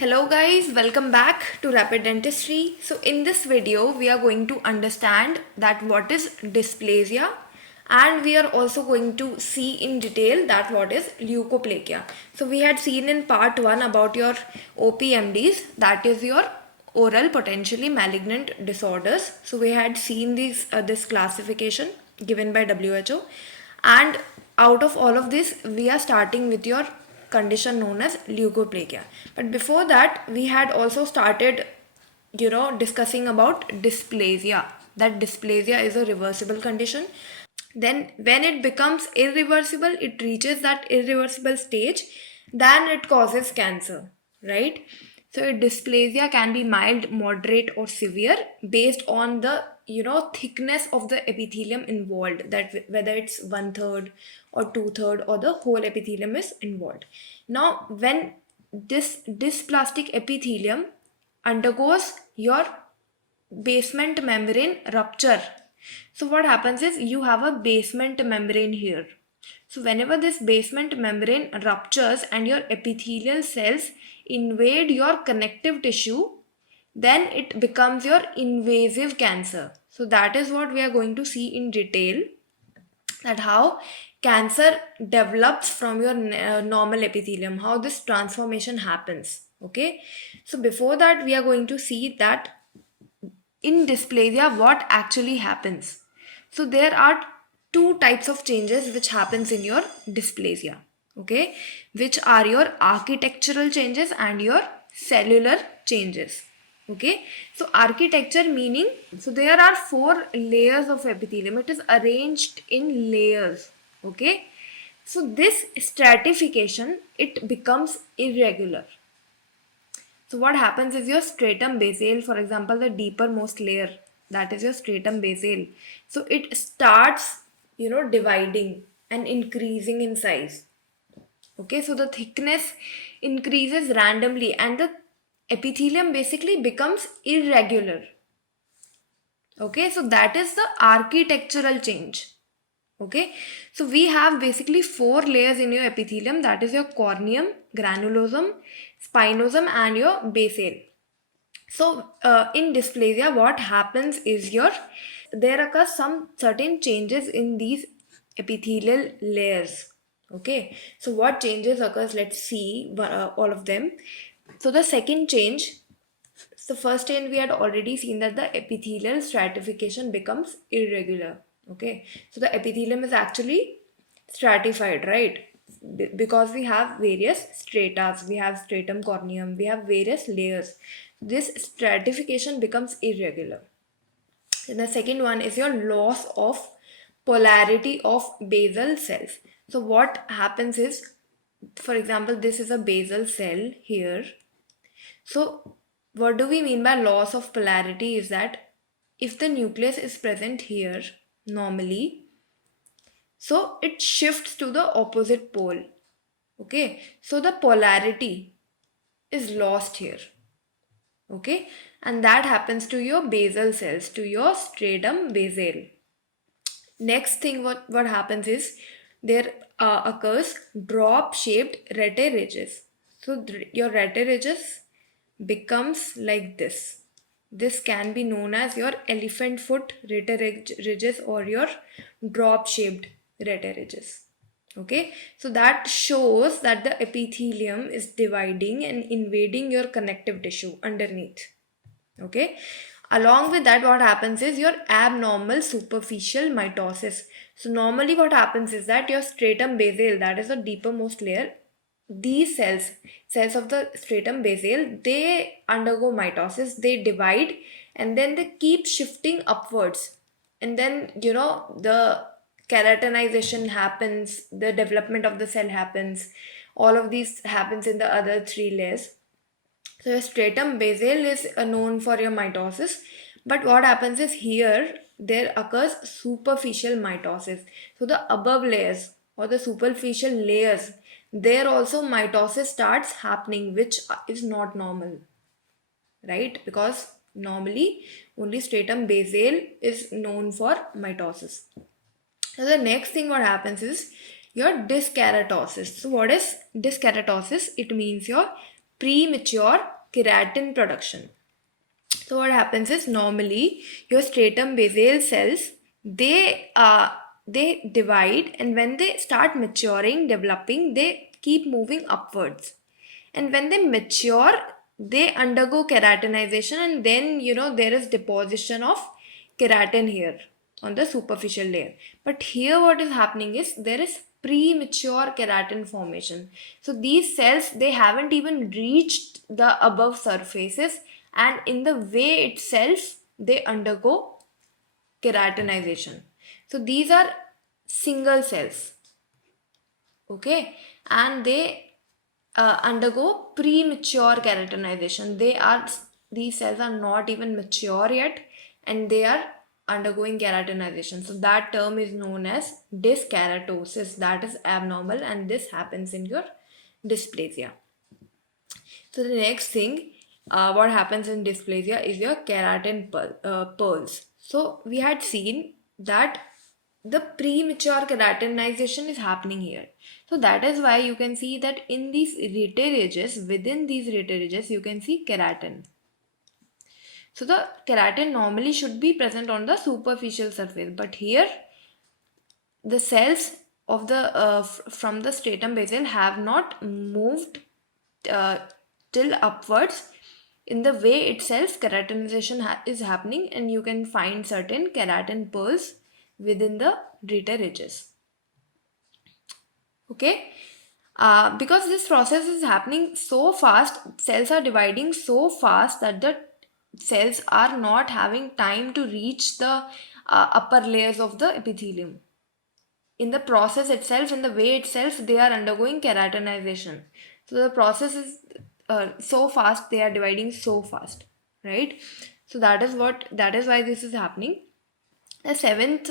Hello guys, welcome back to Rapid Dentistry. So in this video, we are going to understand that what is dysplasia, and we are also going to see in detail that what is leukoplakia. So we had seen in part 1 about your OPMDs, that is your oral potentially malignant disorders. So we had seen this classification given by WHO, and out of all of this we are starting with your condition known as leukoplakia. But before that, we had also started discussing about dysplasia, that dysplasia is a reversible condition. Then when it becomes irreversible, it reaches that irreversible stage, then it causes cancer, right? So dysplasia can be mild, moderate or severe based on the thickness of the epithelium involved, that whether it's 1/3 or 2/3 or the whole epithelium is involved. Now when this dysplastic epithelium undergoes your basement membrane rupture, so what happens is you have a basement membrane here. So whenever this basement membrane ruptures and your epithelial cells invade your connective tissue, then it becomes your invasive cancer. So that is what we are going to see in detail, that how cancer develops from your normal epithelium, how this transformation happens. Okay, so before that we are going to see that in dysplasia what actually happens. So there are two types of changes which happens in your dysplasia, okay, which are your architectural changes and your cellular changes. Okay, so architecture meaning, so there are 4 layers of epithelium, it is arranged in layers. Okay, so this stratification, it becomes irregular. So what happens is your stratum basale, for example, the deeper most layer, that is your stratum basale. So it starts, dividing and increasing in size. Okay, so the thickness increases randomly and the epithelium basically becomes irregular. Okay, so that is the architectural change. Okay, so we have basically 4 layers in your epithelium, that is your corneum, granulosum, spinosum and your basal. So in dysplasia what happens is there occurs some certain changes in these epithelial layers. Okay, so what changes occurs, let's see all of them. So the second change, the first change we had already seen, that the epithelial stratification becomes irregular. Okay, so the epithelium is actually stratified, right? Because we have various stratas, we have stratum corneum, we have various layers. This stratification becomes irregular. And the second one is your loss of polarity of basal cells. So what happens is, for example, this is a basal cell here. So what do we mean by loss of polarity is that if the nucleus is present here normally, so it shifts to the opposite pole. Okay, so the polarity is lost here. Okay, and that happens to your basal cells, to your stratum basale. Next thing what happens is there occurs drop shaped rete ridges. So your rete ridges becomes like this. This can be known as your elephant foot rete ridges or your drop shaped rete ridges. Okay, so that shows that the epithelium is dividing and invading your connective tissue underneath. Okay, along with that what happens is your abnormal superficial mitosis. So normally what happens is that your stratum basale, that is the deepermost layer, these cells of the stratum basale, they undergo mitosis, they divide and then they keep shifting upwards, and then the keratinization happens, the development of the cell happens, all of these happens in the other 3 layers. So your stratum basale is known for your mitosis, but what happens is here there occurs superficial mitosis. So the above layers or the superficial layers, there also mitosis starts happening, which is not normal, right? Because normally only stratum basale is known for mitosis. So the next thing what happens is your dyskeratosis. So what is dyskeratosis? It means your premature keratin production. So what happens is, normally your stratum basal cells, they divide, and when they start maturing, developing, they keep moving upwards. And when they mature, they undergo keratinization, and then there is deposition of keratin here on the superficial layer. But here what is happening is, there is premature keratin formation. So these cells, they haven't even reached the above surfaces, and in the way itself they undergo keratinization. So these are single cells, okay, and they undergo premature keratinization. These cells are not even mature yet, and they are undergoing keratinization. So that term is known as dyskeratosis. That is abnormal, and this happens in your dysplasia. So the next thing, what happens in dysplasia is your keratin pearls. So we had seen that the premature keratinization is happening here. So that is why you can see that in these rete within these rete you can see keratin. So the keratin normally should be present on the superficial surface, but here the cells of the from the stratum basal have not moved uh, till upwards. In the way itself, keratinization is happening, and you can find certain keratin pearls within the rete ridges. Okay, because this process is happening so fast, cells are dividing so fast that the cells are not having time to reach the upper layers of the epithelium. In the process itself, in the way itself, they are undergoing keratinization. So the process is so fast, they are dividing so fast, right? So that is why this is happening. The seventh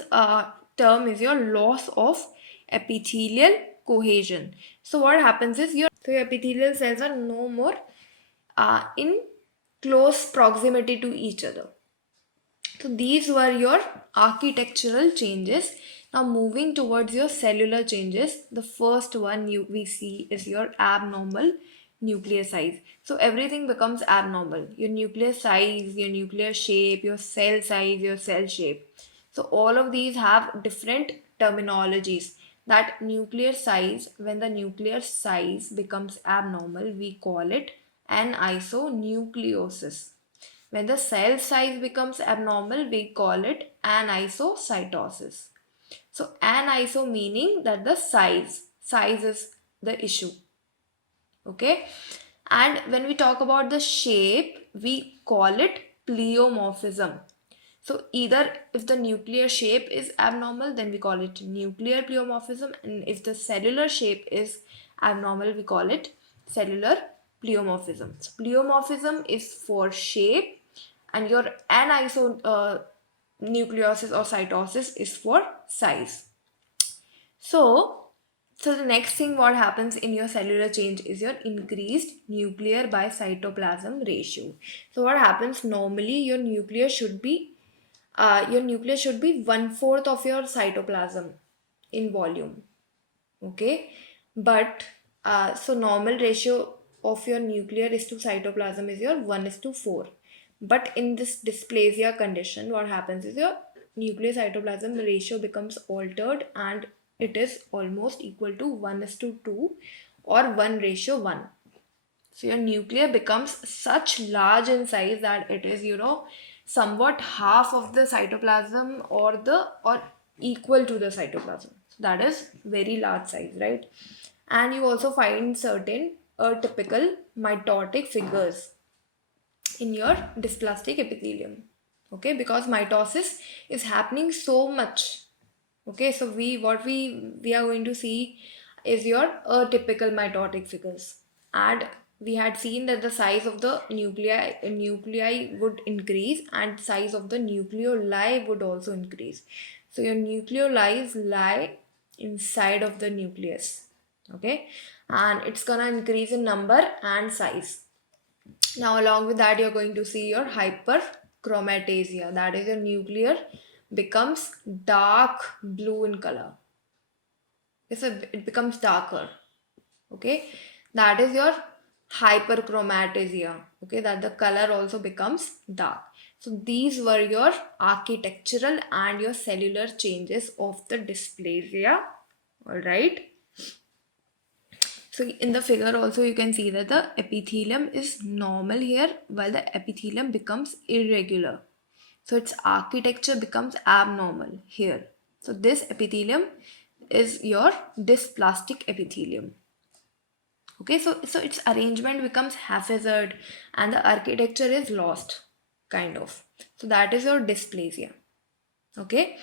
term is your loss of epithelial cohesion. So what happens is, your epithelial cells are no more in close proximity to each other. So these were your architectural changes. Now moving towards your cellular changes, the first one we see is your abnormal nuclear size. So everything becomes abnormal. Your nuclear size, your nuclear shape, your cell size, your cell shape. So all of these have different terminologies. That nuclear size, when the nuclear size becomes abnormal, we call it anisonucleosis. When the cell size becomes abnormal, we call it anisocytosis. So aniso meaning that the size is the issue. Okay. And when we talk about the shape, we call it pleomorphism. So either if the nuclear shape is abnormal, then we call it nuclear pleomorphism, and if the cellular shape is abnormal, we call it cellular pleomorphism. So pleomorphism is for shape, and your anisonucleosis or cytosis is for size. So the next thing what happens in your cellular change is your increased nuclear by cytoplasm ratio. So what happens, normally your nucleus should be 1/4 of your cytoplasm in volume. Okay, but so normal ratio of your nuclear is to cytoplasm is your 1:4. But in this dysplasia condition, what happens is your nuclear cytoplasm ratio becomes altered, and it is almost equal to 1:2 or 1:1. So your nuclear becomes such large in size that it is, somewhat half of the cytoplasm, or equal to the cytoplasm. So that is very large size, right? And you also find certain atypical mitotic figures in your dysplastic epithelium. Okay, because mitosis is happening so much. Okay, so we are going to see is your atypical mitotic figures. And we had seen that the size of the nuclei would increase, and size of the nucleoli would also increase. So your nucleoli lie inside of the nucleus. Okay, and it's gonna increase in number and size. Now along with that, you're going to see your hyperchromatasia. That is, your nuclear becomes dark blue in color. It becomes darker. Okay, that is your hyperchromatosia, okay, that the color also becomes dark. So these were your architectural and your cellular changes of the dysplasia. All right. So in the figure also you can see that the epithelium is normal here while the epithelium becomes irregular. So its architecture becomes abnormal here. So this epithelium is your dysplastic epithelium. Okay, so its arrangement becomes haphazard and the architecture is lost, kind of. So that is your dysplasia. Okay,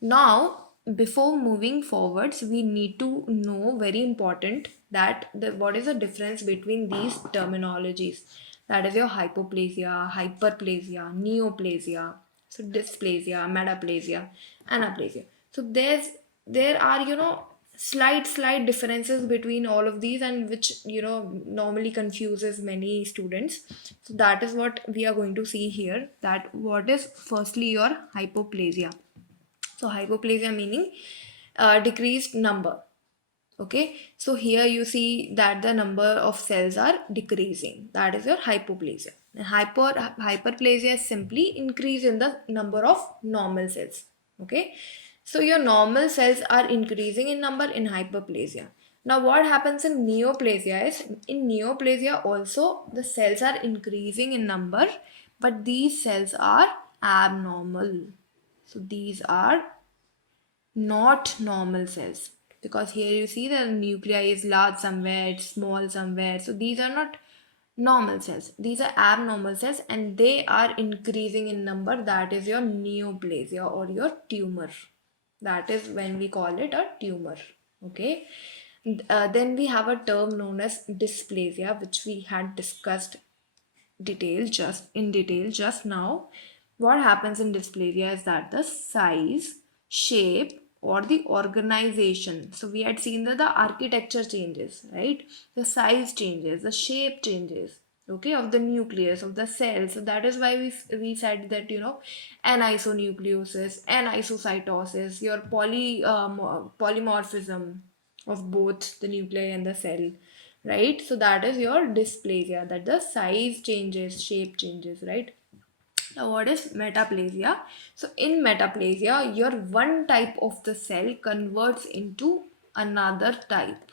now before moving forwards, we need to know, very important, that what is the difference between these terminologies. That is your hypoplasia, hyperplasia, neoplasia, so dysplasia, metaplasia, anaplasia. So there are, slight differences between all of these, and which, normally confuses many students. So that is what we are going to see here, that what is firstly your hypoplasia. So hypoplasia meaning decreased number. Okay, so here you see that the number of cells are decreasing. That is your hypoplasia. And hyperplasia is simply increase in the number of normal cells. Okay, so your normal cells are increasing in number in hyperplasia. Now what happens in neoplasia is, in neoplasia also the cells are increasing in number, but these cells are abnormal. So these are not normal cells, because here you see the nuclei is large somewhere, it's small somewhere. So these are not normal cells, these are abnormal cells, and they are increasing in number. That is your neoplasia or your tumor. That is when we call it a tumor. Okay. Then we have a term known as dysplasia, which we had discussed detail just now. What happens in dysplasia is that the size, shape, or the organization. So we had seen that the architecture changes, right? The size changes, the shape changes, okay, of the nucleus of the cell. So that is why we said that, anisonucleosis, anisocytosis, your polymorphism of both the nuclei and the cell, right? So that is your dysplasia, that the size changes, shape changes, right? Now what is metaplasia? So in metaplasia, your one type of the cell converts into another type.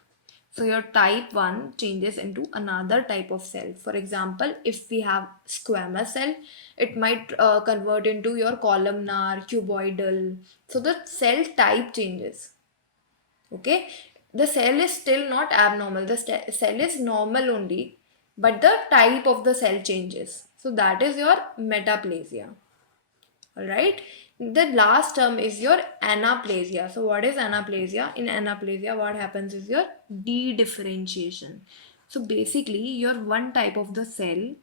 So your type 1 changes into another type of cell. For example, if we have squamous cell, it might convert into your columnar, cuboidal. So the cell type changes. Okay, the cell is still not abnormal, the cell is normal only, but the type of the cell changes. So that is your metaplasia. All right, the last term is your anaplasia. So what is anaplasia? In anaplasia, what happens is your de-differentiation. So basically your one type of the cell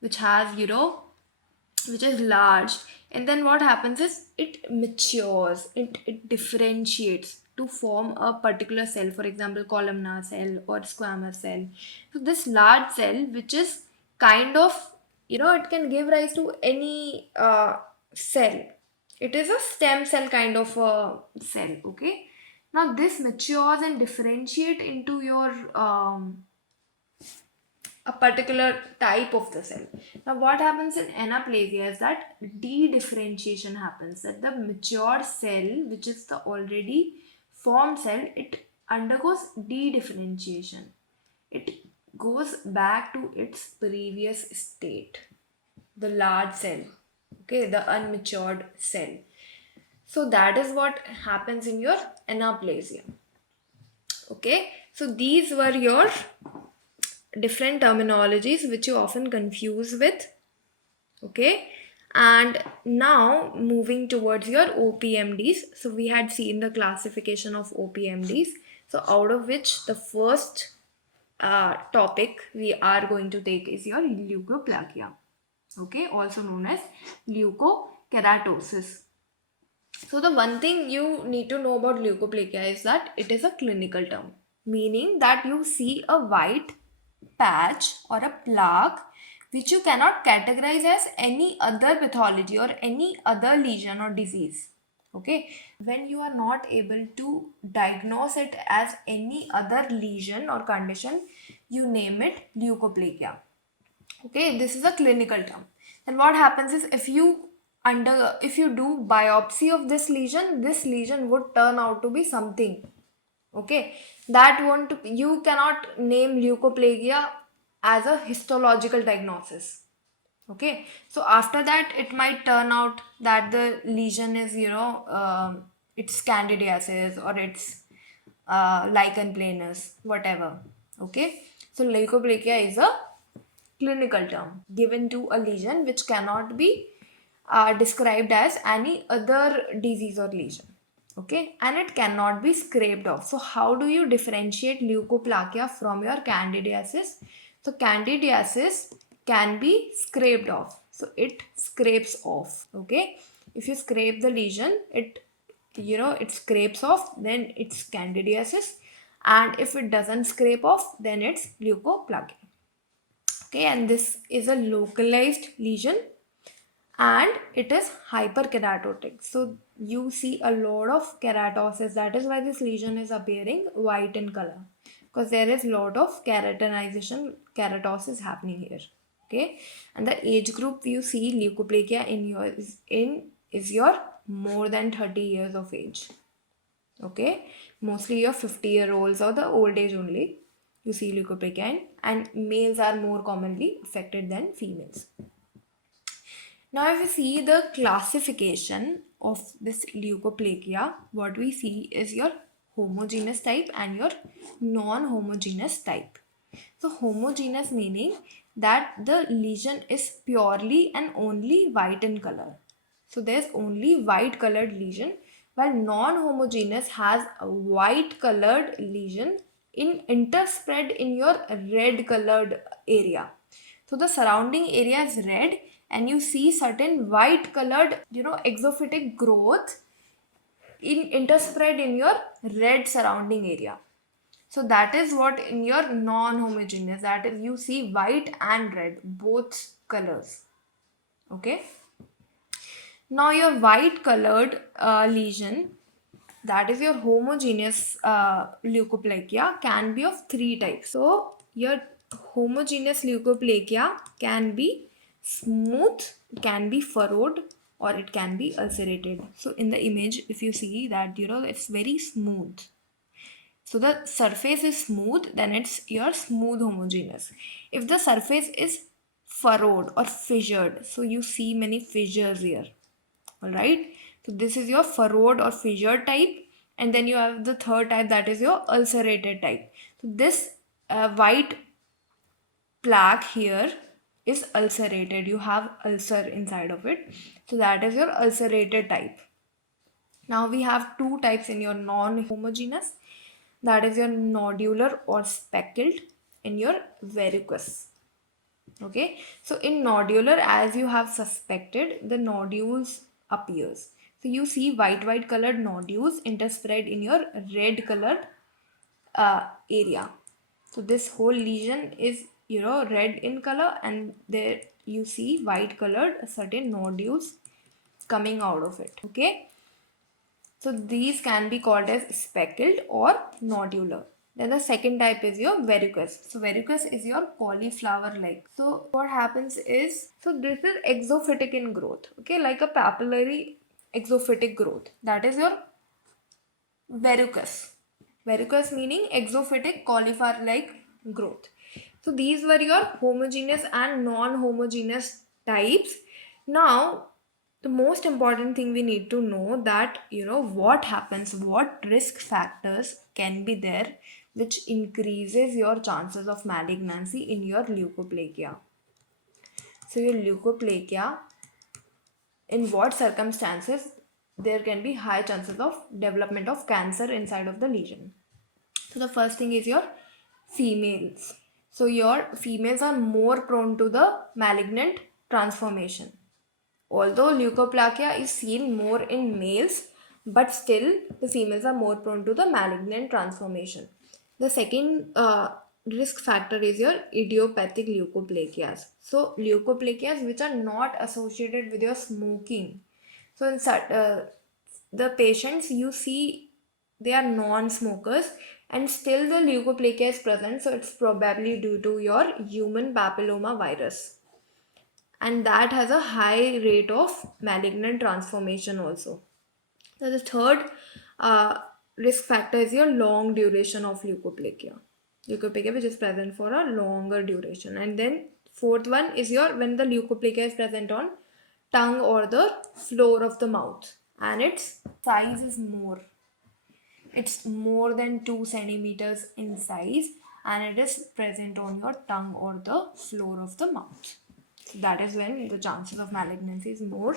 which has, which is large, and then what happens is it matures, it differentiates to form a particular cell, for example columnar cell or squamous cell. So this large cell, which is kind of, it can give rise to any cell. It is a stem cell kind of a cell. Okay, now this matures and differentiate into your a particular type of the cell. Now what happens in anaplasia is that de-differentiation happens, that the mature cell, which is the already formed cell, it undergoes de-differentiation. It goes back to its previous state, the large cell, okay, the unmatured cell. So that is what happens in your anaplasia. Okay, so these were your different terminologies which you often confuse with. Okay, and now moving towards your OPMDs. So we had seen the classification of OPMDs, so out of which the first topic we are going to take is your leukoplakia, okay, also known as leukokeratosis. So the one thing you need to know about leukoplakia is that it is a clinical term, meaning that you see a white patch or a plaque which you cannot categorize as any other pathology or any other lesion or disease. Okay, when you are not able to diagnose it as any other lesion or condition, you name it leukoplakia. Okay, this is a clinical term. Then what happens is, if you do biopsy of this lesion would turn out to be something. Okay, that won't, you cannot name leukoplakia as a histological diagnosis. Okay, so after that it might turn out that the lesion is, it's candidiasis, or it's lichen planus, whatever. Okay, so leukoplakia is a clinical term given to a lesion which cannot be described as any other disease or lesion. Okay, and it cannot be scraped off. So how do you differentiate leukoplakia from your candidiasis? So candidiasis can be scraped off, so it scrapes off. Okay, if you scrape the lesion, it scrapes off, then it's candidiasis, and if it doesn't scrape off, then it's leukoplakia. Okay, and this is a localized lesion and it is hyperkeratotic. So you see a lot of keratosis. That is why this lesion is appearing white in color, because there is lot of keratosis happening here. Okay, and the age group you see leukoplakia is your more than 30 years of age. Okay, mostly your 50-year-olds or the old age only you see leukoplakia in, and males are more commonly affected than females. Now, if we see the classification of this leukoplakia, what we see is your homogeneous type and your non-homogeneous type. So, homogeneous meaning that the lesion is purely and only white in color. So, there's only white colored lesion, while non-homogeneous has a white colored lesion in interspread in your red colored area. So the surrounding area is red and you see certain white colored, exophytic growth in interspread in your red surrounding area. So that is what in your non-homogeneous, that is you see white and red, both colors. Okay. Now your white colored lesion, that is your homogeneous leukoplakia, can be of three types. So your homogeneous leukoplakia can be smooth, can be furrowed, or it can be ulcerated. So in the image, if you see that, it's very smooth. So the surface is smooth, then it's your smooth homogeneous. If the surface is furrowed or fissured, so you see many fissures here. Alright, so this is your furrowed or fissured type, and then you have the third type, that is your ulcerated type. So this white plaque here is ulcerated, you have ulcer inside of it, so that is your ulcerated type. Now we have two types in your non-homogeneous, that is your nodular or speckled and your verrucous. Okay, so in nodular, as you have suspected, the nodules appears. So you see white colored nodules interspread in your red colored area. So this whole lesion is, red in color, and there you see white colored certain nodules coming out of it. Okay, so these can be called as speckled or nodular. Then the second type is your verrucous. So verrucous is your cauliflower-like. So what happens is, so this is exophytic in growth. Okay, like a papillary exophytic growth. That is your verrucous. Verrucous meaning exophytic cauliflower-like growth. So these were your homogeneous and non-homogeneous types. Now the most important thing we need to know that, what happens, what risk factors can be there which increases your chances of malignancy in your leukoplakia. So your leukoplakia, in what circumstances there can be high chances of development of cancer inside of the lesion. So the first thing is your females. So your females are more prone to the malignant transformation. Although leukoplakia is seen more in males, but still the females are more prone to the malignant transformation. The second risk factor is your idiopathic leukoplakias. So leukoplakias which are not associated with your smoking. So in the patients you see, they are non-smokers and still the leukoplakia is present, so it's probably due to your human papilloma virus, and that has a high rate of malignant transformation also. So the third uh, risk factor is your long duration of leukoplakia. Leukoplakia which is present for a longer duration. And then fourth one is your when the leukoplakia is present on tongue or the floor of the mouth and its size is more. It's more than 2 centimeters in size and it is present on your tongue or the floor of the mouth. So that is when the chances of malignancy is more.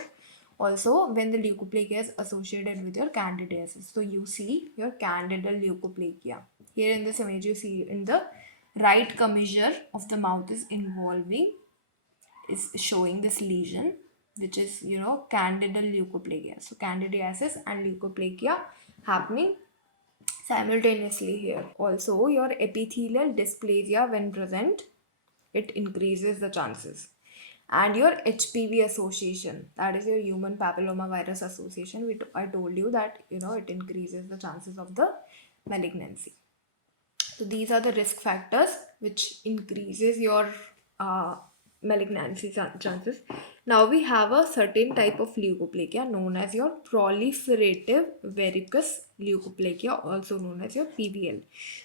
Also, when the leukoplakia is associated with your candidiasis. So you see your candidal leukoplakia. Here in this image, you see in the right commissure of the mouth is showing this lesion, which is candidal leukoplakia. So candidiasis and leukoplakia happening simultaneously here. Also, your epithelial dysplasia when present, it increases the chances. And your HPV association, that is your human papilloma virus association, I told you that it increases the chances of the malignancy. So these are the risk factors which increases your malignancy chances. Now we have a certain type of leukoplakia known as your proliferative verrucous leukoplakia, also known as your PVL.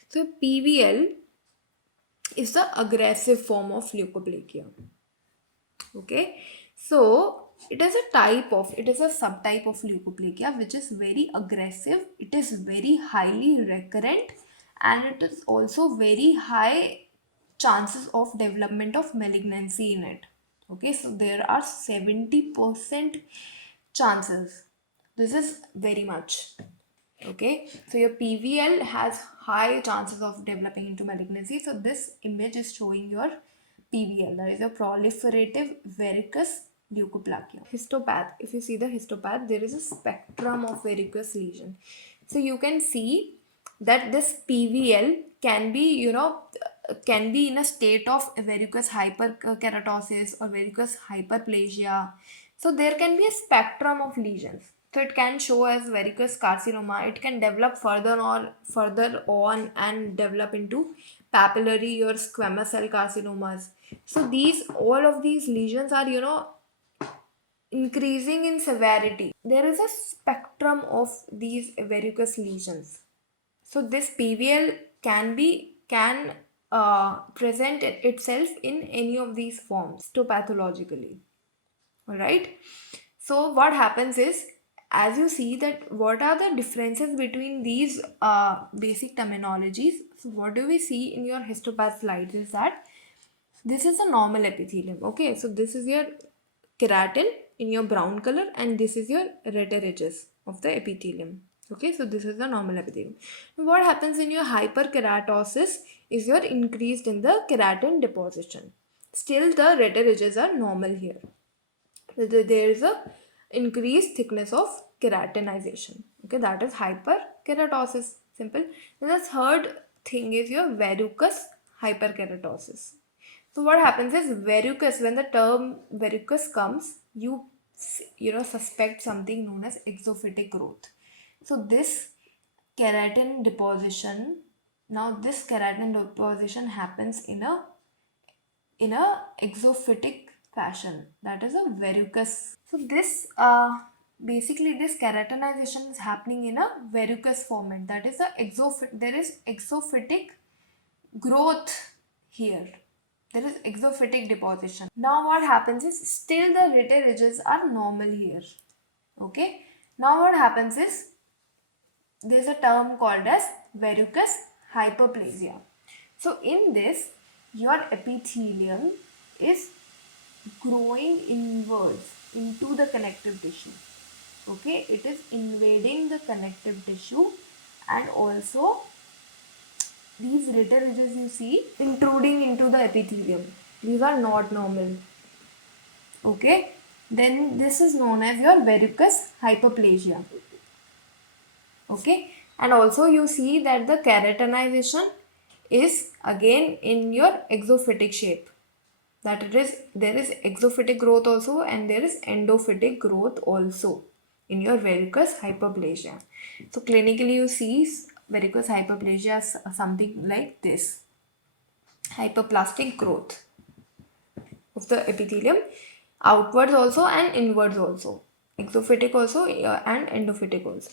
So PVL is the aggressive form of leukoplakia. Okay, so it is a subtype of leukoplakia which is very aggressive. It is very highly recurrent and it is also very high chances of development of malignancy in it. Okay, so there are 70% chances. This is very much. Okay, so your PVL has high chances of developing into malignancy. So this image is showing your PVL, that is a proliferative verrucous leukoplakia. Histopath, if you see the histopath, there is a spectrum of verrucous lesion. So you can see that this PVL can be, can be in a state of verrucous hyperkeratosis or verrucous hyperplasia. So there can be a spectrum of lesions. So it can show as verrucous carcinoma. It can develop further on and develop into papillary or squamous cell carcinomas. So all of these lesions are increasing in severity. There is a spectrum of these verrucous lesions. So this PVL can present itself in any of these forms histopathologically. All right. So what happens is, as you see that what are the differences between these basic terminologies. So what do we see in your histopath slides is that this is a normal epithelium. Okay, so this is your keratin in your brown color and this is your redder edges of the epithelium. Okay, so this is the normal epithelium. What happens in your hyperkeratosis is you're increased in the keratin deposition. Still the redder edges are normal here. There is a increased thickness of keratinization. Okay, that is hyperkeratosis. Simple. Then the third thing is your verrucous hyperkeratosis. So what happens is verrucous, when the term verrucous comes, you suspect something known as exophytic growth. So this keratin deposition, now this keratin deposition happens in a exophytic fashion, that is a verrucous. So this basically this keratinization is happening in a verrucous format, that is there is exophytic growth here. There is exophytic deposition. Now what happens is still the redder ridges are normal here. Okay. Now what happens is there is a term called as verrucous hyperplasia. So in this, your epithelium is growing inwards into the connective tissue. Okay, it is invading the connective tissue and also these redder ridges you see intruding into the epithelium. These are not normal. Okay, then this is known as your verrucous hyperplasia. Okay, and also you see that the keratinization is again in your exophytic shape, that there is exophytic growth also and there is endophytic growth also. in your verrucous hyperplasia. So clinically you see verrucous hyperplasia as something like this: hyperplastic growth of the epithelium, outwards also and inwards also, exophytic also and endophytic also.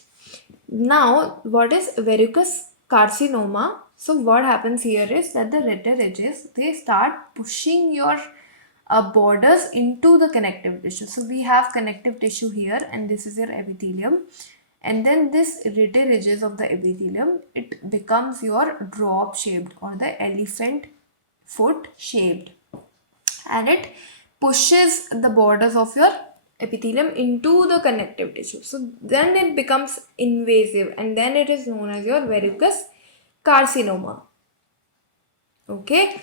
Now, what is verrucous carcinoma? So what happens here is that the redder ridges, they start pushing your borders into the connective tissue. So we have connective tissue here, and this is your epithelium, and then this redder ridges of the epithelium, it becomes your drop shaped or the elephant foot shaped, and it pushes the borders of your epithelium into the connective tissue. So then it becomes invasive, and then it is known as your verrucous carcinoma. Okay,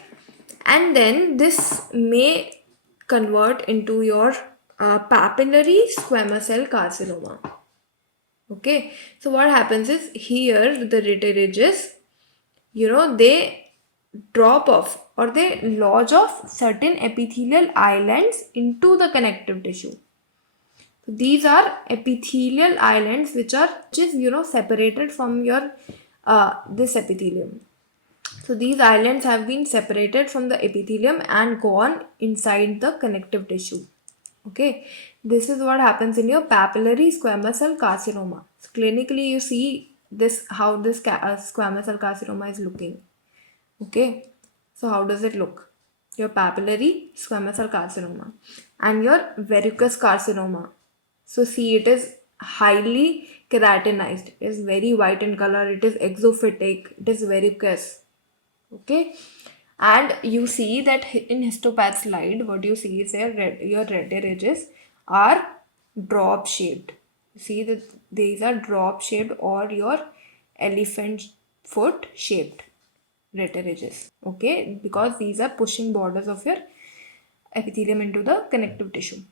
and then this may convert into your papillary squamous cell carcinoma. Okay, so what happens is here the ridges, they drop off or they lodge off certain epithelial islands into the connective tissue. So these are epithelial islands which is separated from your this epithelium. So these islands have been separated from the epithelium and gone inside the connective tissue. Okay, this is what happens in your papillary squamous cell carcinoma. So clinically you see this, how this squamous cell carcinoma is looking. Okay, so how does it look? Your papillary squamous cell carcinoma and your verrucous carcinoma. So see, it is highly keratinized. It is very white in color. It is exophytic. It is verrucous. Okay, and you see that in histopath slide, what you see is your red ridges are drop shaped. You see that these are drop shaped or your elephant foot shaped red ridges. Okay, because these are pushing borders of your epithelium into the connective tissue.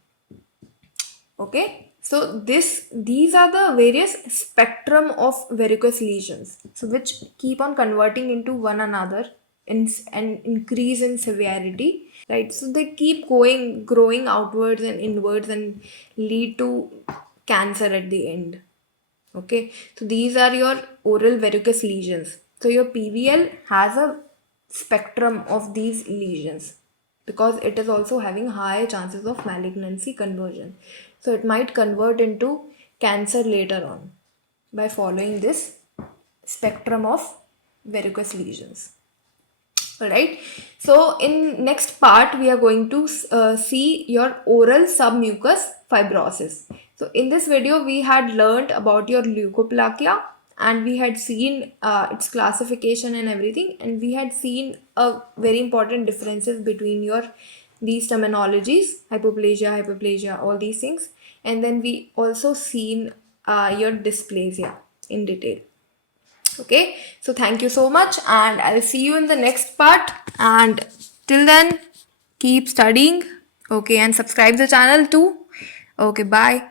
Okay, so these are the various spectrum of verrucous lesions, so which keep on converting into one another and increase in severity, right? So they keep growing outwards and inwards and lead to cancer at the end. Okay, so these are your oral verrucous lesions. So your PVL has a spectrum of these lesions because it is also having high chances of malignancy conversion. So it might convert into cancer later on by following this spectrum of verrucous lesions. Alright, so in next part we are going to see your oral submucous fibrosis. So in this video we had learned about your leukoplakia, and we had seen its classification and everything, and we had seen a very important differences between your these terminologies: hypoplasia, hyperplasia, all these things. And then we also seen your dysplasia in detail. Okay, so thank you so much, and I'll see you in the next part, and till then keep studying. Okay, and subscribe the channel too. Okay, bye.